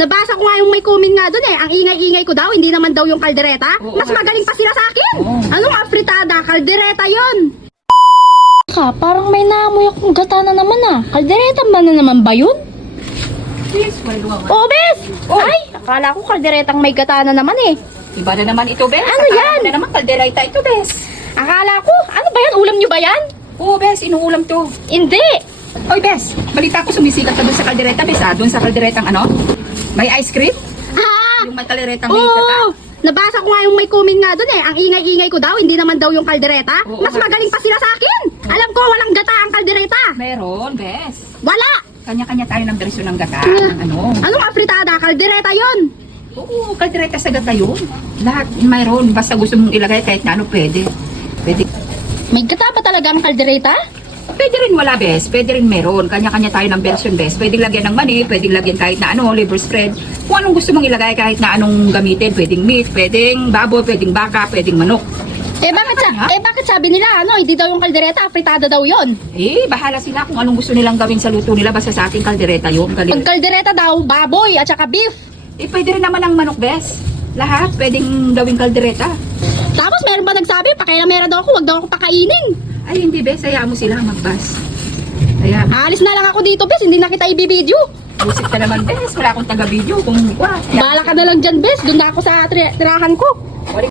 Nabasa ko nga yung may comment nga doon eh. Ang ingay-ingay ko daw, hindi naman daw yung kaldereta. Oo, Mas magaling pa sila sa akin. Oo. Anong afritada? Kaldereta yon. Parang may naamoy akong gata na naman ah. Kaldereta ba na naman ba yun? Yes, maluwa. Oh, bes! Oh. Ay, akala ko kalderetang may gata na naman eh. Iba na naman ito, Bes. Ano yan? Na naman, kaldereta ito, Bes. Akala ko, ano ba yan? Ulam nyo ba yan? Oo, Bes, inuulam to. Hindi. Oy, Bes, balita ko sumisikat ka dun sa kaldereta, Bes, ah. Dun sa kalderetang ano? May ice cream? Ah! Yung may kalderetang may Oo! gata? Nabasa ko nga yung may comment nga doon eh. Ang ingay-ingay ko daw, hindi naman daw yung kaldereta. Oo, Mas nga. magaling pa sila sa akin. Alam ko, walang gata ang kaldereta. Meron, Bes. Wala. Kanya-kanya tayo ng bersyon ng gata. Ah. Ano? Anong afritada? Kaldereta yon. Oo, kaldereta sa gata yun. Lahat mayroon. Basta gusto mong ilagay kahit na ano, pwede. Pwede. May gata ba talaga ang kaldereta? Pwede rin wala, Bes. Pwede rin meron. Kanya-kanya tayo ng version, Bes. Pwedeng lagyan ng mani, pwedeng lagyan kahit na ano, liver spread. Kung anong gusto mong ilagay kahit na anong gamitin. Pwedeng meat, pwedeng baboy, pwedeng baka, pwedeng manok. Bakit sabi nila ano, hindi daw yung kaldereta, afritada daw yon. Eh, bahala sila kung anong gusto nilang gawin sa luto nila. Basta sa ating kaldereta yun. Pag kaldereta daw, baboy at saka beef. Eh, pwede rin naman ang manok, Bes. Lahat pwedeng gawing kaldereta. Tapos meron ba nagsabi, pakailamera daw ako, wag daw ako pakainin. Ay, hindi, Bes. Hayaan mo sila magbas. Hayaan. Alis na lang ako dito, bes, hindi na kita ibibideo. Busit ka naman, Bes. Wala akong taga-video. Kung, Bahala ka na lang dyan, bes, doon na ako sa tirahan ko.